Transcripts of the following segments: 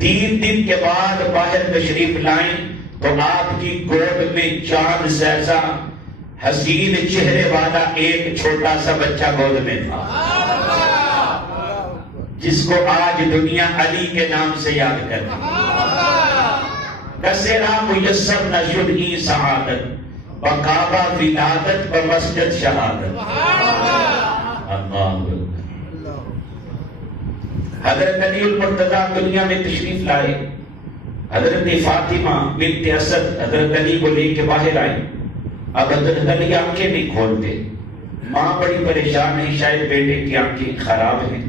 3 دن کے بعد باہر تشریف لائیں تو آپ کی گود میں چاند جیسا حسین چہرے والا ایک چھوٹا سا بچہ گود میں تھا، جس کو آج دنیا علی کے نام سے یاد کرتی ہے۔ کسرا میسر نشد ای سعادت بکعبہ ولادت و مسجد شہادت۔ اللہ حضرت علی المرتضیٰ دنیا میں تشریف لائے، حضرت فاطمہ بنت اسد حضرت علی کو لے کے باہر آئی۔ اب حضرت علی آنکھیں نہیں کھولتے، ماں بڑی پریشان ہے، شاید بیٹے کی آنکھیں خراب ہیں،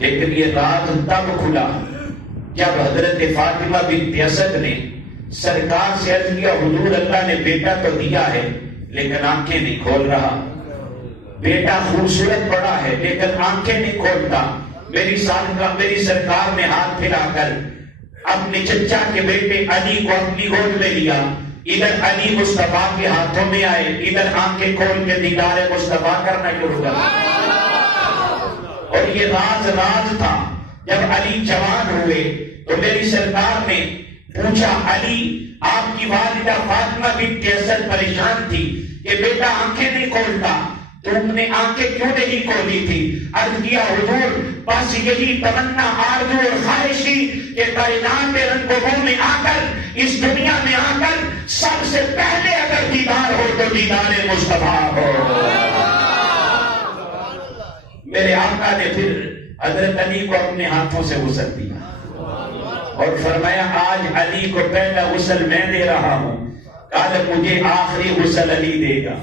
لیکن یہ راز تب کھلا جب حضرت فاطمہ بنت اسد نے سرکار سے عرض کیا، حضور اللہ نے بیٹا تو دیا ہے لیکن آنکھیں نہیں کھول رہا، بیٹا خوبصورت بڑا ہے لیکن آنکھیں نہیں کھولتا۔ میری سرکار نے ہاتھ پھیلا کر اپنے چچا کے بیٹے علی کو اپنی گود میں لیا، ادھر علی مصطفیٰ کے ہاتھوں میں آئے، ادھر آنکھیں کھول کے دیدار مصطفیٰ کرنا شروع کر۔ اور یہ راز تھا۔ جب علی جوان ہوئے تو میری سرکار نے پوچھا، علی آپ کی والدہ فاطمہ بنت اسد پریشان تھی کہ بیٹا آنکھیں نہیں کھولتا، تم نے آنکھیں کیوں نہیں کھولی تھی؟ عرض کیا، حضور بس یہی تمنا آرزو اور خواہش تھی کہ کائنات رنگ و بو میں آ کر، اس دنیا میں آ کر سب سے پہلے اگر دیدار ہو تو دیدار مصطفیٰ ہو۔ میرے آقا نے پھر حضرت علی کو اپنے ہاتھوں سے غسل دیا اور فرمایا، آج علی کو پہلا غسل میں دے رہا ہوں، کل مجھے آخری غسل علی دے گا۔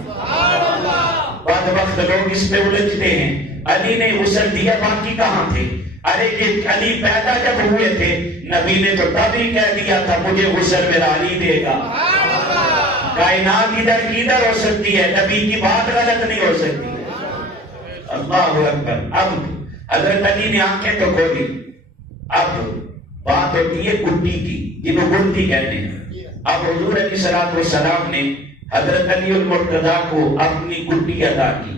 بعد وقت لوگ اس پہ الجھتے ہیں، علی نے غسل دیا باقی کہاں تھے؟ ارے یہ علی پیدا جب ہوئے تھے نبی نے تو تب ہی کہہ دیا تھا مجھے غسل میرا علی دے گا۔ کائنات ادھر کی ادھر ہو سکتی ہے، نبی کی بات غلط نہیں ہو سکتی۔ اللہ اکبر۔ اب حضرت علی نے آنکھیں تو کھولی، اب بات ہوتی ہے گڈی کی، جن کو گڈی کہتے ہیں۔ اب حضور علیہ الصلوۃ والسلام نے حضرت علی المرتضیٰ کو اپنی گڈی عطا کی،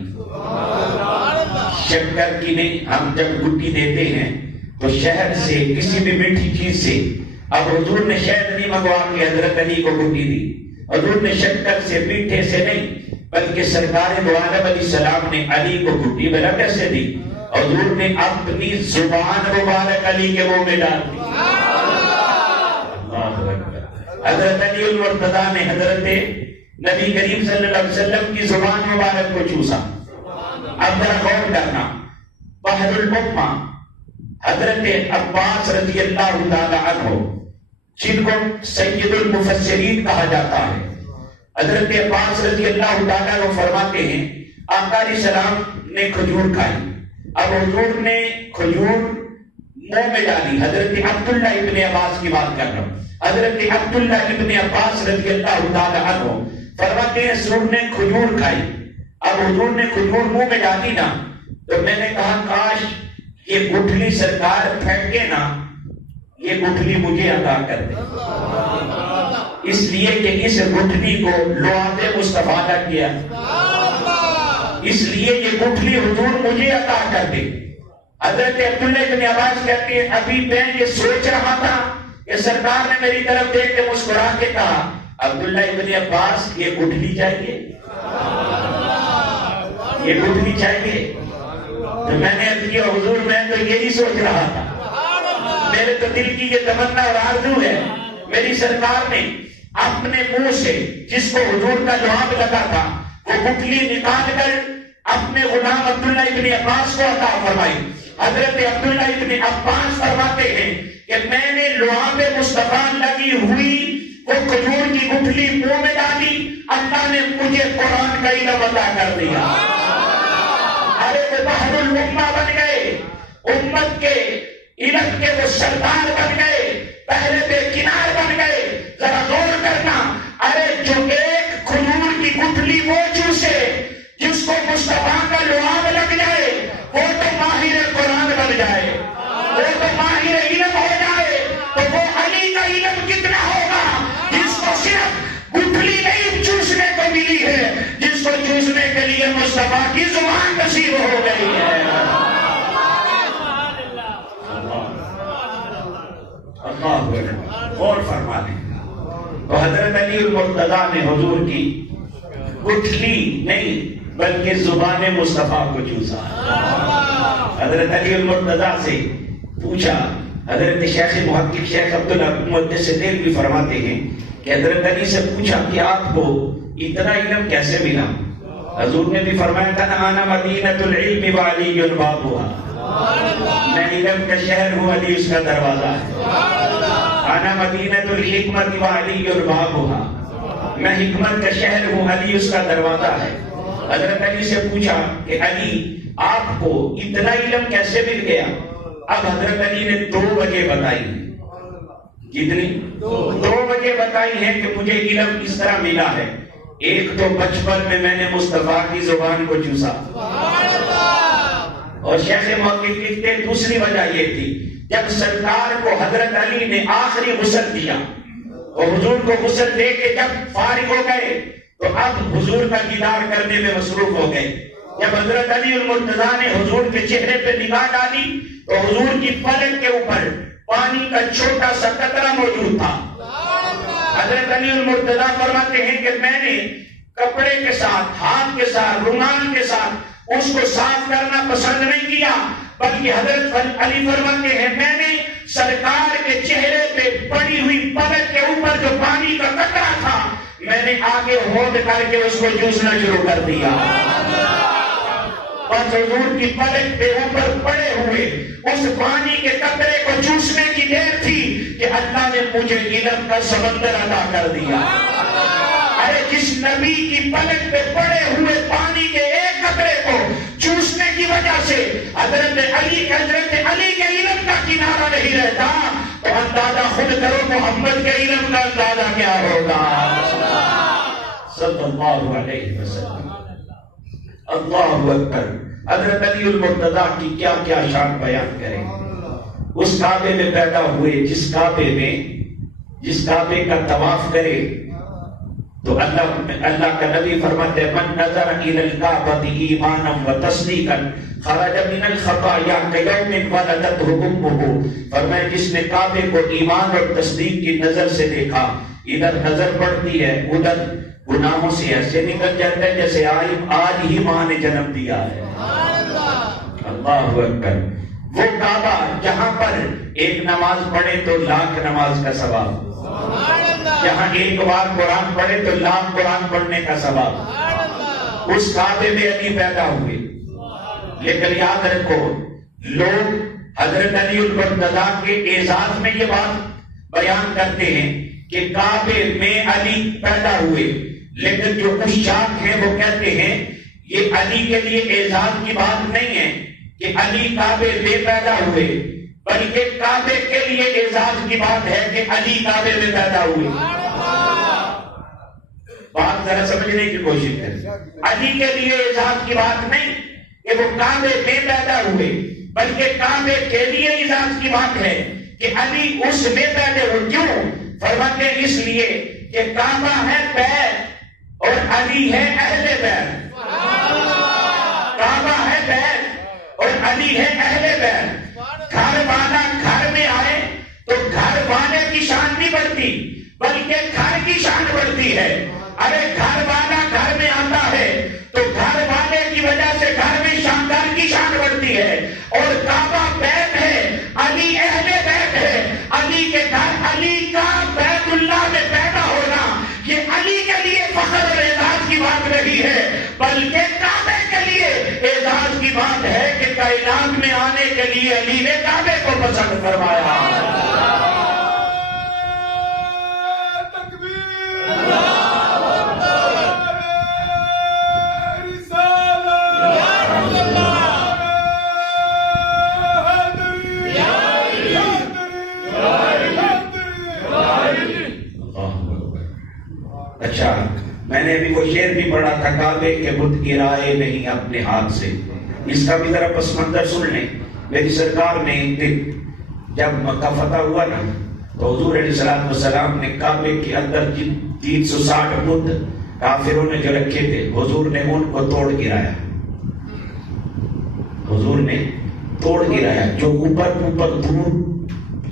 شکر کی نہیں۔ ہم جب گڈی دیتے ہیں تو شہد سے، کسی بھی میٹھی چیز سے، اب حضور نے شہد نہیں منگوا کے حضرت علی کو گڈی دی، حضور نے شکر سے، میٹھے سے نہیں، بلکہ سرکار دو عالم علیہ السلام نے علی کو گڈی بنا کیسے دی؟ حضور نے اپنی زبان مبارک علی کے منہ میں ڈال دی۔ حضرت علی المرتضیٰ نے حضرت نبی کریم صلی اللہ علیہ وسلم کی زبان مبارک کو چوسا۔ اب ذرا غور کرنا، بحر الامہ حضرت عباس رضی اللہ تعالی عنہ، جن کو سید المفسرین کہا جاتا ہے، حضرت عباس رضی اللہ تعالی عنہ فرماتے ہیں آقا علیہ السلام نے کھجور کھائی، اب حضور نے کھجور منہ میں ڈالی۔ حضرت عبداللہ ابن عباس کی بات کر رہا ہوں، حضرت عبداللہ ابن عباس رضی اللہ تعالی عنہ فرماتے ہیں حضور نے کھجور کھائی، اب حضور نے کھجور منہ میں ڈالی نا تو میں نے کہا کاش یہ گٹھلی سرکار پھینکے نا، یہ گٹھلی مجھے عطا کر دے، اس لیے کہ اس گٹھلی کو لعاب مصطفیٰ نے کیا، اس لیے یہ گٹھلی حضور مجھے عطا کر دے۔ حضرت عبداللہ ابن عباس کہتے ہیں ابھی میں یہ سوچ رہا تھا کہ سرکار نے میری طرف دیکھ کے مسکرا کے کہا، عبداللہ ابن عباس یہ گٹھلی چاہیے، یہ گٹھلی چاہیے۔ تو میں نے عرض کیا حضور میں تو یہی سوچ رہا تھا، میرے تو دل کی یہ تمنا اور آرزو ہے۔ میری سرکار نے اپنے منہ سے جس کو حضور کا لعاب لگا تھا وہ گٹھلی نکال کر اپنے غلام عبداللہ ابن عباس کو عطا فرمائی۔ حضرت عبداللہ ابن عباس فرماتے ہیں کہ میں نے لعاب مصطفیٰ لگی ہوئی وہ کھجور کی گٹھلی منہ میں ڈالی، اللہ نے مجھے قرآن کا علم عطا کر دیا۔ ارے وہ بحر الامہ بن گئے، امت کے علم کے وہ سردار بن گئے، پہلے بے کنار بن گئے۔ ذرا غور کرنا، ارے جو ایک کھجور کی گٹھلی وہ چوسے جس کو مصطفیٰ کا لعاب لگ جائے وہ تو ماہر قرآن بن جائے، وہ تو ماہر علم ہو جائے، تو وہ علی کا علم کتنا ہوگا جس کو صرف گٹھلی نہیں چوسنے کو ملی ہے، جس کو چوسنے کے لیے مصطفیٰ کی زبان نصیب ہو گئی ہے۔ اللہ اکبر، غور فرما لیں۔ تو حضرت علی المرتضیٰ نے حضور کی گٹھلی نہیں بلکہ زبان مصطفیٰ کو چوسا۔ حضرت علی المرتضیٰ سے پوچھا، حضرت شیخ محقق شیخ عبداللہ محدث دہلوی فرماتے ہیں کہ حضرت علی سے پوچھا کہ آپ کو اتنا علم کیسے ملا؟ حضور نے بھی فرمایا تھا نا، انا مدینۃ العلم وعلی بابها، میں علم کا شہر ہوں، علی اس کا دروازہ ہے۔ انا مدینۃ الحکمت وعلی بابها، میں حکمت کا شہر ہوں، علی اس کا دروازہ ہے۔ حضرت علی سے پوچھا کہ علی آپ کو اتنا علم کیسے مل گیا؟ اب حضرت علی نے 2 وجہ بتائی۔ کتنی؟ 2 وجہ بتائی ہیں کہ مجھے علم اس طرح ملا ہے۔ ایک تو بچپن میں نے مصطفیٰ کی زبان کو چوسا، اور شیخ محقق لکھتے ہیں دوسری وجہ یہ تھی، جب سرکار کو حضرت علی نے آخری غسل دیا اور حضور کو غسل دے کے جب فارغ ہو گئے تو اب حضور کا دیدار کرنے میں مصروف ہو گئے۔ جب حضرت علی المرتضیٰ نے حضور کے چہرے پہ نگاہ ڈالی تو حضور کی پلک کے اوپر پانی کا چھوٹا سا قطرہ موجود تھا۔ حضرت علی المرتضیٰ فرماتے ہیں کہ میں نے کپڑے کے ساتھ، ہاتھ کے ساتھ، رومال کے ساتھ اس کو صاف کرنا پسند نہیں کیا، بلکہ حضرت علی فرماتے ہیں میں نے سرکار کے چہرے پہ پڑی ہوئی پلک کے اوپر جو پانی کا قطرہ تھا میں نے آگے ہونڈ کر کے اس کو چوسنا شروع کر دیا۔ بس حضور کی پلک پہ اوپر پڑے ہوئے اس پانی کے قطرے کو چوسنے کی دیر تھی کہ اللہ نے مجھے علم کا سمندر عطا کر دیا۔ ارے جس نبی کی پلک پہ پڑے ہوئے پانی کے ایک قطرے کو چوسنے کی وجہ سے حضرت علی کے علم کا کنارہ نہیں رہتا تو اندازہ خود کرو محمد کے علم کا اندازہ کیا ہوگا۔ صلی اللہ علیہ وسلم۔ اللہ اکبر۔ حضرت علی المرتضیٰ کی کیا کیا شان بیان کریں۔ اس کعبے میں پیدا ہوئے جس کعبے کا طواف کرے تو اللہ کا نبی فرماتے ہیں من نظر الى الکعبۃ ایمانا وتصدیقا خرج من الخطایا کیوم ولدته امه، فرمایا جس نے کعبے کو ایمان اور تصدیق کی نظر سے دیکھا، ادھر نظر پڑتی ہے ادھر گناہوں سے ایسے نکل جاتا ہے جیسے آج ہی ماں نے جنم دیا ہے۔ اللہ اکبر۔ وہ کعبہ جہاں پر ایک نماز پڑھے تو 1,00,000 نماز کا ثواب، جہاں ایک بار قرآن پڑھے تو 1,00,000 قرآن پڑھنے کا ثواب، اس کعبے میں علی پیدا ہوئے۔ لیکن یاد رکھو لوگ حضرت علی المرتضیٰ کے اعزاز میں یہ بات بیان کرتے ہیں کہ کعبے میں علی پیدا ہوئے، لیکن جو اشاعت ہیں وہ کہتے ہیں یہ علی کے لیے اعزاز کی بات نہیں ہے کہ علی کعبے میں پیدا ہوئے، بلکہ کعبے کے لیے اعزاز کی بات ہے کہ علی کعبے میں پیدا ہوئے۔ بات ذرا سمجھنے کی کوشش کریں۔ علی کے لیے اعزاز کی بات نہیں کہ وہ کعبے میں پیدا ہوئے، بلکہ کعبے کے لیے اعزاز کی بات ہے کہ علی اس میں پیدا ہوئے۔ کیوں؟ فرماتے ہیں اس لیے کہ کعبہ ہے بیت اور علی ہے اہل بیت۔ کعبہ ہے بیت اور علی ہے اہل بیت۔ گھر والا گھر میں آئے تو گھر والے کی شان نہیں بڑھتی بلکہ گھر کی شان بڑھتی ہے۔ ارے گھر والا گھر میں آتا ہے تو گھر والے کی وجہ سے گھر میں شاندار کی شان بڑھتی ہے، اور کعبہ بیت ہے، علی اہل بیت ہے۔ علی کے گھر، علی کا بیت اللہ میں پیدا ہونا یہ علی کے لیے فخر اور اعزاز کی بات نہیں ہے، بلکہ کعبے کے لیے اعزاز کی بات ہے کہ کائنات میں آنے کے لیے علی نے کعبے کو پسند فرمایا۔ اچھا، میں نے ابھی وہ شعر بھی پڑھا تھا، کعبے کے بت گرائے نہیں اپنے ہاتھ سے، اس کا بھی ذرا پس منظر سن لیں۔ میری سرکار نے ایک دن جب مکہ فتح ہوا نا تو حضور علیہ السلام نے کعبے کے اندر 360 بت کافروں نے جو رکھے تھے حضور نے ان کو توڑ گرایا۔ حضور نے توڑ گرایا، جو اوپر دور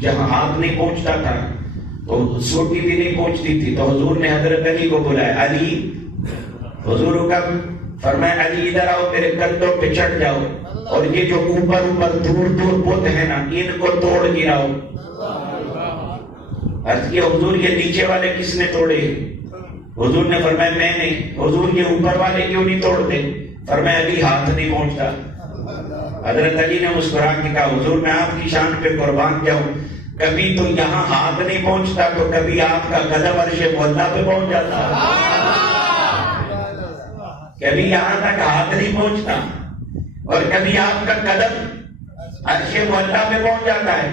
جہاں ہاتھ نہیں پہنچتا تھا تو سوٹی بھی نہیں پہنچتی تھی، تو حضور نے حضرت علی کو بلایا، علی، حضور حکم فرمایا علی ادھر آؤ، میرے کندھوں پہ چڑھ جاؤ، اور یہ جو اوپر اوپر دور دور بت ہے نا ان کو توڑ گراؤ۔ عرض کیا حضور یہ نیچے والے کس نے توڑے؟ حضور نے فرمایا میں نے۔ حضور یہ اوپر والے کیوں نہیں توڑتے؟ فرمایا علی ہاتھ نہیں پہنچتا۔ حضرت علی نے مسکرا کے کہا حضور میں آپ کی شان پہ قربان جاؤں، کبھی تو یہاں ہاتھ نہیں پہنچتا تو کبھی آپ کا قدم عرش معلیٰ پہ پہنچ جاتا، کبھی یہاں تک ہاتھ نہیں پہنچتا اور کبھی آپ کا قدم عرش معلیٰ پہ پہنچ جاتا ہے۔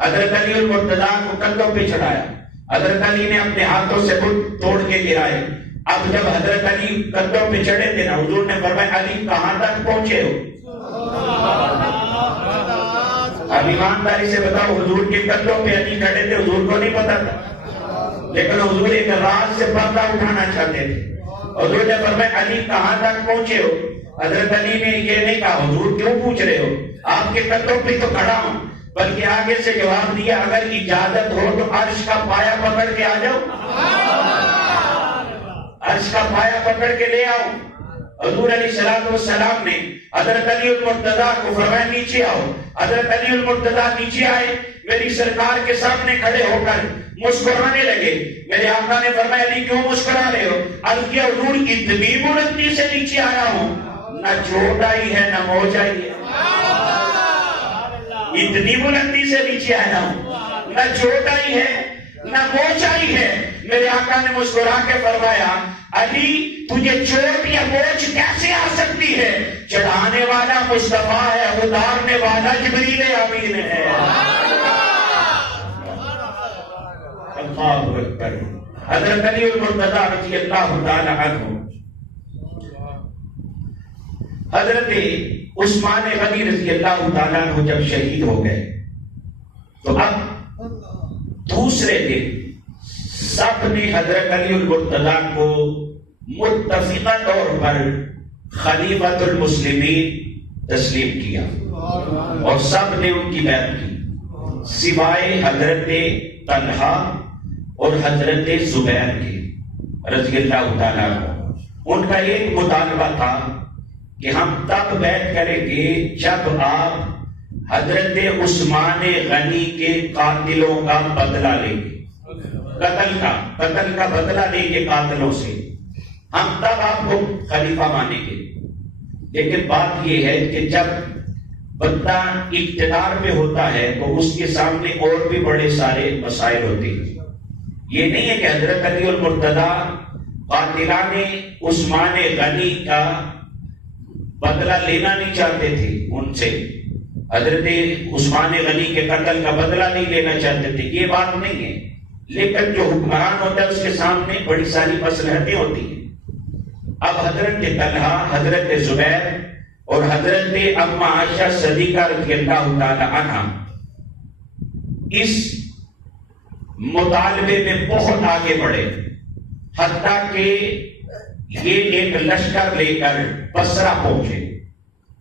حضرت علی المرتضیٰ کو کندھوں پہ چڑھایا، حضرت علی نے اپنے ہاتھوں سے بت توڑ کے گرائے۔ اب جب حضرت علی کندھوں پہ چڑھے تھے نا حضور نے فرمایا علی کہاں تک پہنچے ہو؟ اب ایمانداری سے بتاؤ حضور کے کندھوں پہ علی کھڑے تھے، حضور کو نہیں پتا تھا، لیکن حضور ایک راز سے پردہ اٹھانا چاہتے تھے۔ حضور نے فرمایا علی کہاں تک پہنچے ہو؟ حضرت علی نے یہ نہیں کہا حضور کیوں پوچھ رہے ہو، آپ کے کندھوں پہ تو کھڑا ہوں، بلکہ آگے سے جواب دیا اگر اجازت ہو تو عرش کا پایا پکڑ کے آ جاؤ، عرش کا پایا پکڑ کے لے آؤ۔ حضور علیہ السلام نے حضرت علی المرتضیٰ کو فرمایا نیچے آؤ۔ حضرت علی المرتضیٰ نیچے آئے، میری سرکار کے سامنے کھڑے ہو کر مسکرانے لگے۔ میرے آقا نے فرمایا علی کیوں مسکرا رہے ہو؟ عرض کیا حضور اتنی بلندی سے نیچے آیا ہوں، نہ چوٹ آئی ہے نہ موج آئی ہے، اتنی بلندی سے نیچے آیا ہوں، نہ چوٹ آئی ہے نہ موج آئی ہے۔ میرے آقا نے مسکرا کے فرمایا علی تجھے چوٹ یا موج کیسے آ سکتی ہے؟ چڑھانے والا مصطفیٰ ہے، اتارنے والا جبریل امین ہے۔ اللہ اکبر۔ حضرت علی المرتضیٰ رضی اللہ تعالی عنہ حضرت عثمان غنی رضی اللہ تعالیٰ عنہ جب شہید ہو گئے تو اب دوسرے دن سب نے حضرت علی المرتضیٰ کو متفقہ طور پر خلیفۃ المسلمین تسلیم کیا اور سب نے ان کی بیعت کی سوائے حضرت طلحہ اور حضرت زبیر کے رضی اللہ تعالیٰ عنہ۔ ان کا ایک مطالبہ تھا کہ ہم تب بیعت کریں گے جب آپ حضرت عثمان غنی کے قاتلوں کا بدلہ لیں گے، قتل کا بدلہ لیں گے قاتلوں سے، ہم تب آپ کو خلیفہ مانیں گے۔ لیکن بات یہ ہے کہ جب بندہ اقتدار میں ہوتا ہے تو اس کے سامنے اور بھی بڑے سارے مسائل ہوتے ہیں۔ یہ نہیں ہے کہ حضرت علی المرتضیٰ قاتلان عثمان غنی کا بدلہ لینا نہیں چاہتے تھے، ان سے حضرت عثمان غنی کے قتل کا بدلہ نہیں لینا چاہتے تھے، یہ بات نہیں ہے۔ لیکن جو حکمران ہوتا ہے اس کے سامنے بڑی ساری مصلحتیں ہوتی ہیں۔ اب حضرت طلحہ، حضرت زبیر اور حضرت اما عائشہ صدیقہ رضی اللہ تعالی عنہ اس مطالبے میں بہت آگے بڑھے، حتیٰ کہ یہ ایک لشکر لے کر بصرہ پہنچے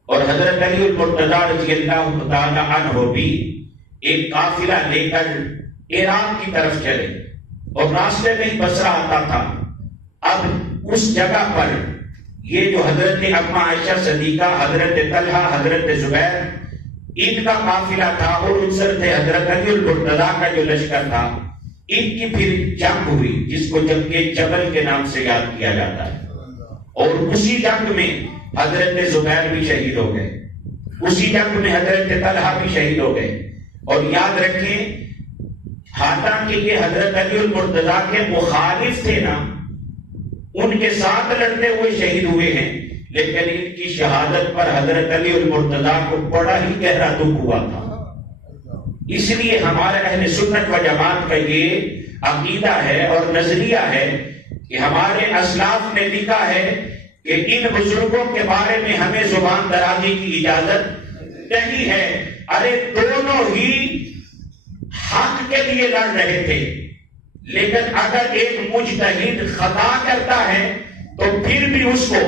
اور حضرت علی المرتضیٰ رضی اللہ تعالی عنہ بھی ایک قافلہ لے کر عراق کی طرف چلے اور راستے میں بصرہ آتا تھا۔ اب اس جگہ پر یہ جو حضرت اما عائشہ صدیقہ، حضرت طلحہ، حضرت زبیر ان کا قافلہ تھا اور ان سر تھے حضرت علی المرتضیٰ کا جو لشکر تھا، ان کی پھر جنگ ہوئی جس کو جنگ جبل کے نام سے یاد کیا جاتا ہے، اور اسی جنگ میں حضرت زبیر بھی شہید ہو گئے، اسی جنگ میں حضرت طلحہ بھی شہید ہو گئے۔ اور یاد رکھیں حالانکہ یہ حضرت علی المرتضیٰ کے مخالف تھے نا، ان کے ساتھ لڑتے ہوئے شہید ہوئے ہیں، لیکن ان کی شہادت پر حضرت علی المرتضیٰ کو بڑا ہی گہرا دکھ ہوا تھا۔ اس لیے ہمارے اہل سنت و جماعت کا یہ عقیدہ ہے اور نظریہ ہے کہ ہمارے اسلاف نے لکھا ہے کہ ان بزرگوں کے بارے میں ہمیں زبان درازی کی اجازت نہیں ہے۔ ارے دونوں ہی حق کے لیے لڑ رہے تھے، لیکن اگر ایک مجتہد خطا کرتا ہے تو پھر بھی اس کو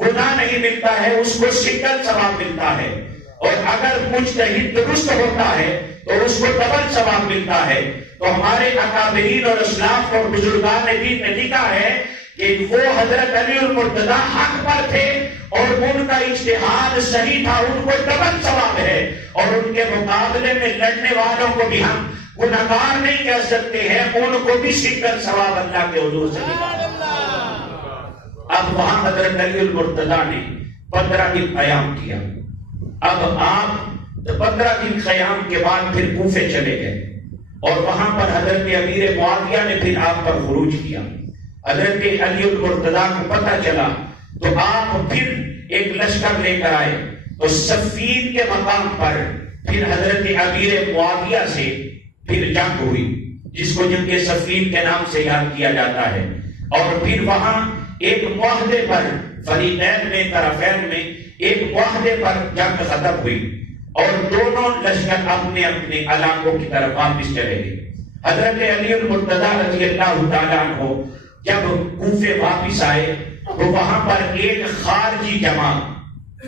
گناہ نہیں ملتا ہے، اس کو سنگل ثواب ملتا ہے، اور اگر مجتہد درست ہوتا ہے تو اس کو ڈبل ثواب ملتا ہے۔ تو ہمارے اکابرین اور اسلاف اور بزرگان دین نے لکھا ہے کہ وہ حضرت علی المرتضیٰ حق پر تھے اور ان کا اجتہاد صحیح تھا، ان کو ڈبل ثواب ہے، اور ان کے مقابلے میں لڑنے والوں کو بھی ہم گناہگار نہیں کہہ سکتے ہیں، ان کو بھی سکر ثواب اللہ کے حضور سے ملا۔ اب وہاں حضرت علی المرتضیٰ نے 15 دن قیام کیا۔ اب آپ 15 دن قیام کے بعد پھر کوفے چلے گئے، اور وہاں پر حضرت امیر معاویہ نے پھر آپ پر خروج کیا۔ حضرت علی المرتضیٰ کو پتہ چلا تو آپ پھر ایک لشکر لے کر آئے، تو صفین کے مقام پر پھر حضرت امیر معاویہ سے پھر جنگ ہوئی، جس کو جنگ صفین کے نام سے یاد کیا جاتا ہے، اور پھر وہاں ایک معاہدے پر فریقین میں طرفین میں ایک معاہدے پر جنگ ختم ہوئی، اور دونوں لشکر اپنے اپنے علاقوں کی طرف واپس چلے گئے۔ حضرت علی المرتضیٰ رضی اللہ تعالیٰ عنہ جب کوفے واپس آئے تو وہاں پر ایک خارجی جماعت،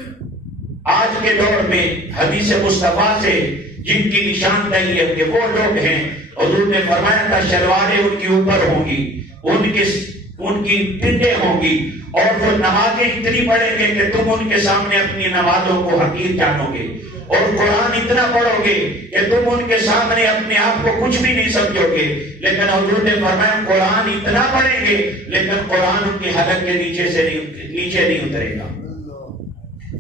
آج کے دور میں حدیث مصطفیٰ سے جن کی نشاندہی ہے کہ وہ لوگ ہیں، حضور نے فرمایا تھا شلواریں ان کے اوپر ہوں گی، ان کی پنڈیں ہوں گی، اور وہ نمازیں اتنی پڑھیں گے کہ تم ان کے سامنے اپنی نمازوں کو حقیر جانو گے، اور قرآن اتنا پڑھو گے کہ تم ان کے سامنے اپنے آپ کو کچھ بھی نہیں سمجھو گے، لیکن حضور نے فرمایا قرآن اتنا پڑھیں گے لیکن قرآن ان کی حلق کے نیچے نہیں اترے گا۔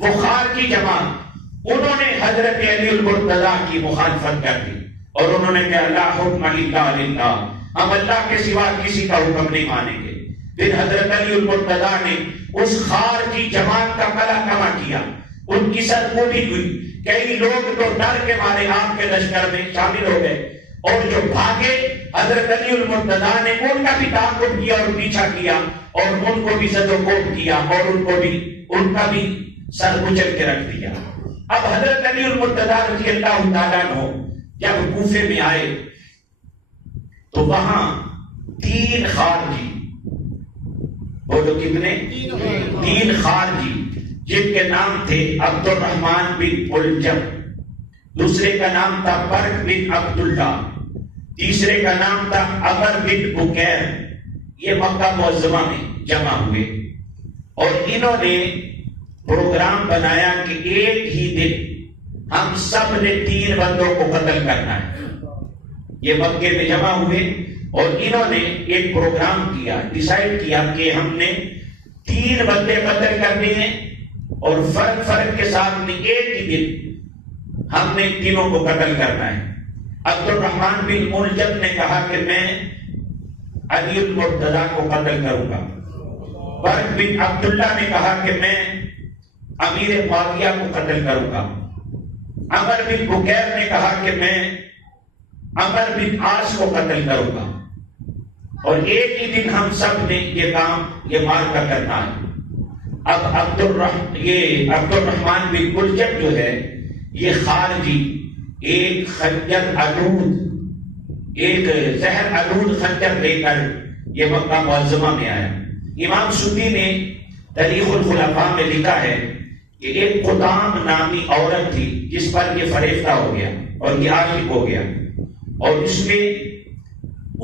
وہ خارجی جماعت، انہوں نے حضرت علی المرتضیٰ کی مخالفت کر دی، اور انہوں نے کہا لا حکم الا للہ، ہم اللہ کے سوا کسی کا حکم نہیں مانیں گے۔ پھر حضرت علی المرتضیٰ نے اس خارجی جماعت کا قلع کما کیا، ان کی سرکوبی ہوئی، کئی لوگ تو ڈر کے مارے آپ کے لشکر میں شامل ہو گئے، اور جو بھاگے حضرت علی المرتضیٰ نے ان کا بھی تعاقب کیا اور پیچھا کیا، اور ان کو بھی زد و کوب کیا، اور ان کا بھی سر کچل کے رکھ دیا۔ اب حضرت علی المرتضیٰ رضی اللہ تعالیٰ عنہ جب کوفے میں آئے تو وہاں 3 خارجی، بولو کتنے؟ 3 خارجی، جن کے نام تھے عبد الرحمن بن ملجم، دوسرے کا نام تھا برق بن عبداللہ، تیسرے کا نام تھا عمر بن بکیر، یہ مکہ معظمہ میں جمع ہوئے، اور انہوں نے پروگرام بنایا کہ ایک ہی دن ہم سب نے 3 بندوں کو قتل کرنا ہے۔ یہ مکے میں جمع ہوئے اور انہوں نے ایک پروگرام کیا، ڈیسائیڈ کیا کہ ہم نے 3 بندے قتل کرنے ہیں، اور فرق کے ساتھ میں ایک ہی دن ہم نے تینوں کو قتل کرنا ہے۔ عبد الرحمن بن ملجم نے کہا کہ میں علی المرتضیٰ کو قتل کروں گا، برق بن عبداللہ نے کہا کہ میں امیر معاویہ کو قتل کروں گا، عمر بن بکیر نے کہا کہ میں عمر بن عاص کو قتل کروں گا، اور ایک ہی دن ہم سب نے یہ کام، یہ مارکا کرنا ہے۔ اب عبد الرحمن بن ملجم جو ہے یہ خارجی ایک خنجر علود، ایک زہر علود خنجر لے کر یہ مکہ معظمہ میں آیا۔ امام سدی نے تاریخ الخلفاء میں لکھا ہے کہ ایک قدام نامی عورت تھی جس پر یہ فریفتہ ہو گیا اور یہ عاشق ہو گیا، اور اس میں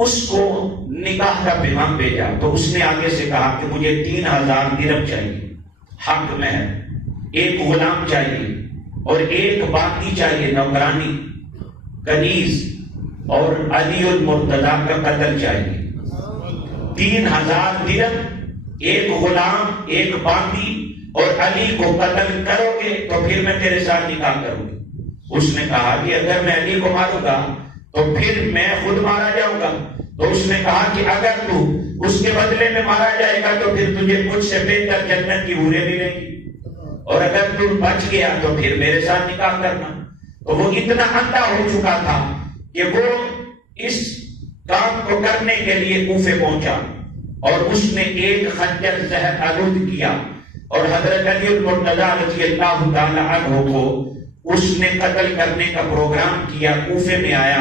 اس کو نکاح کا پیغام بھیجا، تو اس نے آگے سے کہا کہ مجھے 3000 درہم چاہیے حق میں ہے، ایک غلام چاہیے اور ایک باقی چاہیے نوکرانی کنیز، اور علی المرتضیٰ کا قتل چاہیے۔ 3000 درہم، ایک غلام، ایک باقی، اور علی کو قتل کرو گے تو پھر میں تیرے ساتھ نکاح کروں گی۔ اس نے کہا کہ اگر میں علی کو ماروں گا تو پھر میں خود مارا جاؤں گا، تو اس نے کہا کہ اگر تو اس کے بدلے میں مارا جائے گا تو پھر تجھے مجھ سے بہتر جنت کی حوریں ملیں گی، اور اگر تو بچ گیا تو پھر میرے ساتھ نکاح کرنا۔ تو وہ اتنا اندھا ہو چکا تھا کہ وہ اس کام کو کرنے کے لیے کوفے پہنچا، اور اس نے ایک خنجر زہر آلود کیا، اور حضرت علی المرتضیٰ رضی اللہ تعالی عنہ کو اس نے قتل کرنے کا پروگرام کیا۔ کوفے میں آیا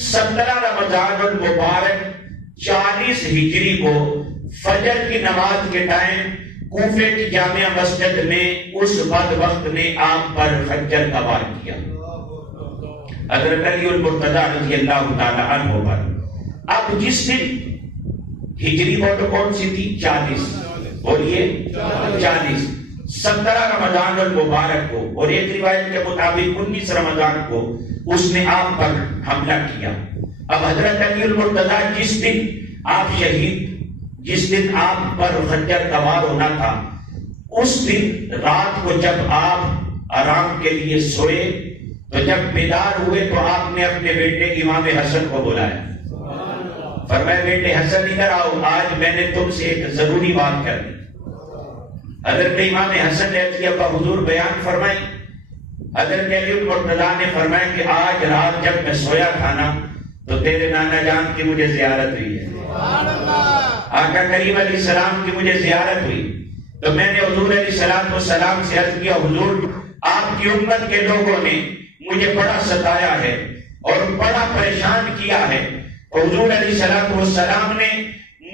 17 رمضان المبارک 40 ہجری کو فجر کی نماز کے ٹائم کوفے کی جامع مسجد میں اس بدبخت نے آپ پر خنجر کا وار کیا۔ حضرت علی المرتضیٰ رضی اللہ تعالی عنہ پر. اب جس دن ہجری کون سی تھی؟ 40. بولیے 40. 17 رمضان المبارک کو اور ایک روایت کے مطابق 19 رمضان کو اس نے آپ پر حملہ کیا. اب حضرت علی المرتضیٰ جس دن آپ شہید، جس دن آپ پر خنجر کا وار ہونا تھا، اس دن رات کو جب آپ آرام کے لیے سوئے تو جب بیدار ہوئے تو آپ نے اپنے بیٹے امام حسن کو بلایا. فرمایا بیٹے حسن ادھر آؤ، آج میں نے تم سے ایک ضروری بات کرنی. حضرت امام حسن نے کا حضور بیان فرمائی. حضرت علی المرتضیٰ نے فرمایا کہ آج رات جب میں سویا تھا نا تو تیرے نانا جان کی مجھے زیارت ہوئی ہے، آقا کریم علیہ السلام کی مجھے زیارت ہوئی. تو میں نے حضور علیہ السلام سے عرض کیا، حضور آپ کی امت کے لوگوں نے مجھے بڑا ستایا ہے اور بڑا پریشان کیا ہے. حضور علیہ السلام نے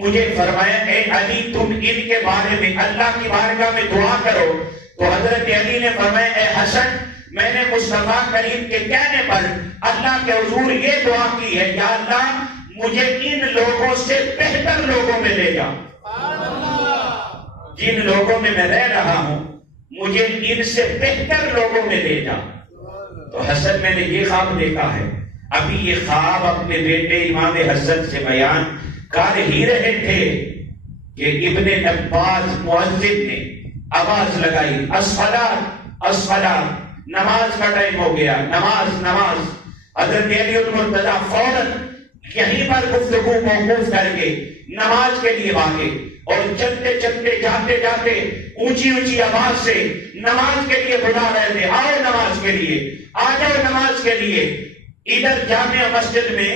مجھے فرمایا اے علی تم ان کے بارے میں اللہ کی بارگاہ میں دعا کرو. تو حضرت علی نے فرمایا اے حسن میں نے مصطفیٰ کریم کے کہنے پر اللہ کے حضور یہ دعا کی ہے، یا اللہ مجھے ان لوگوں سے بہتر لوگوں میں لے جا. جن لوگوں میں رہ رہا ہوں مجھے ان سے بہتر لوگوں میں لے جا. تو حسن میں نے یہ خواب دیکھا ہے. ابھی یہ خواب اپنے بیٹے امام حسن سے بیان کر ہی رہے تھے کہ ابن عباس مؤذن نے آواز لگائی، الصلاۃ الصلاۃ، نماز کا ٹائم ہو گیا، نماز نماز. حضرت علی المرتضیٰ فوراً یہیں پر گفتگو موقوف کر کے نماز کے لیے بھاگے اور چلتے چلتے جاتے جاتے اونچی اونچی آواز سے نماز کے لیے بلا رہے تھے، آؤ نماز کے لیے، آ جاؤ نماز کے لیے. ادھر جامع مسجد میں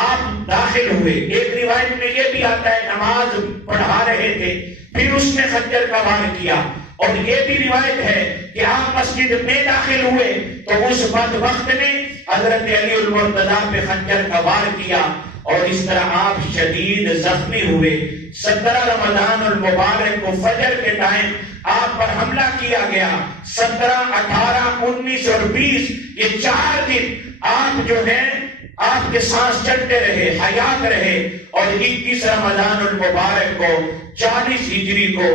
آپ داخل ہوئے. ایک روایت میں یہ بھی آتا ہے نماز پڑھا رہے تھے، پھر اس نے خنجر کا وار کیا. اور یہ بھی روایت ہے کہ آپ مسجد میں داخل ہوئے تو اس بدبخت نے حضرت علی المرتضیٰ پہ خنجر کا وار کیا اور اس طرح آپ شدید زخمی ہوئے. 17 رمضان المبارک کو فجر کے ٹائم آپ پر حملہ کیا گیا. 17، 18، 19 اور 20 یہ 4 دن آپ جو ہیں آپ کے سانس چلتے رہے، حیات رہے. اور 21 رمضان المبارک کو 40 ہجری کو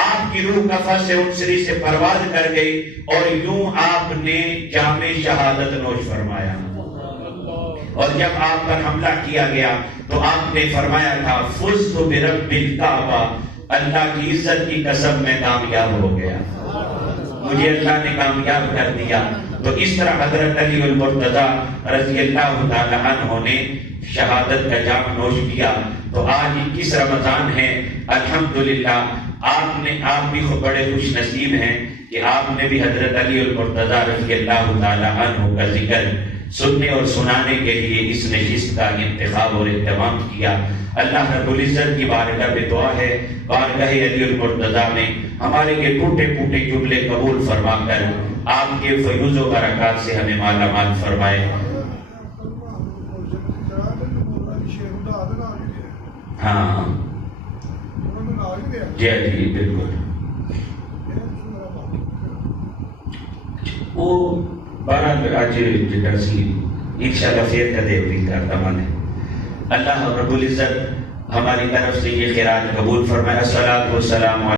آپ کی روح قفس سے انسری سے پرواز کر گئی اور یوں آپ نے جام شہادت نوش فرمایا. اور جب آپ پر حملہ کیا گیا تو آپ نے فرمایا تھا فزت برب الکعبہ، اللہ کی عزت کی قسم میں کامیاب ہو گیا، مجھے اللہ نے کامیاب کر دیا. تو اس طرح حضرت علی المرتضیٰ رضی اللہ تعالی عنہ نے شہادت کا جام نوش کیا. تو آج 21 رمضان ہے، الحمدللہ آپ بھی بڑے خوش نصیب ہیں کہ آپ نے بھی حضرت علی المرتضیٰ رضی اللہ تعالی عنہ کا ذکر سننے اور سنانے کے لیے اس نشست کا انتخاب اور اہتمام کیا. اللہ رب العزت کی بارگاہ میں دعا ہے بارگاہ علی المرتضیٰ میں ہمارے یہ ٹوٹے پھوٹے جملے قبول فرما کر آپ کے فیوز و برکات سے ہمیں مالا مال فرمائے. ہاں جی جی بالکل. وہ 12 آج جٹرسی انشاءاللہ پھر کا دیکھ کرتا مانے. اللہ رب العزت ہماری طرف سے یہ خیرات قبول فرمائے. الصلاۃ والسلام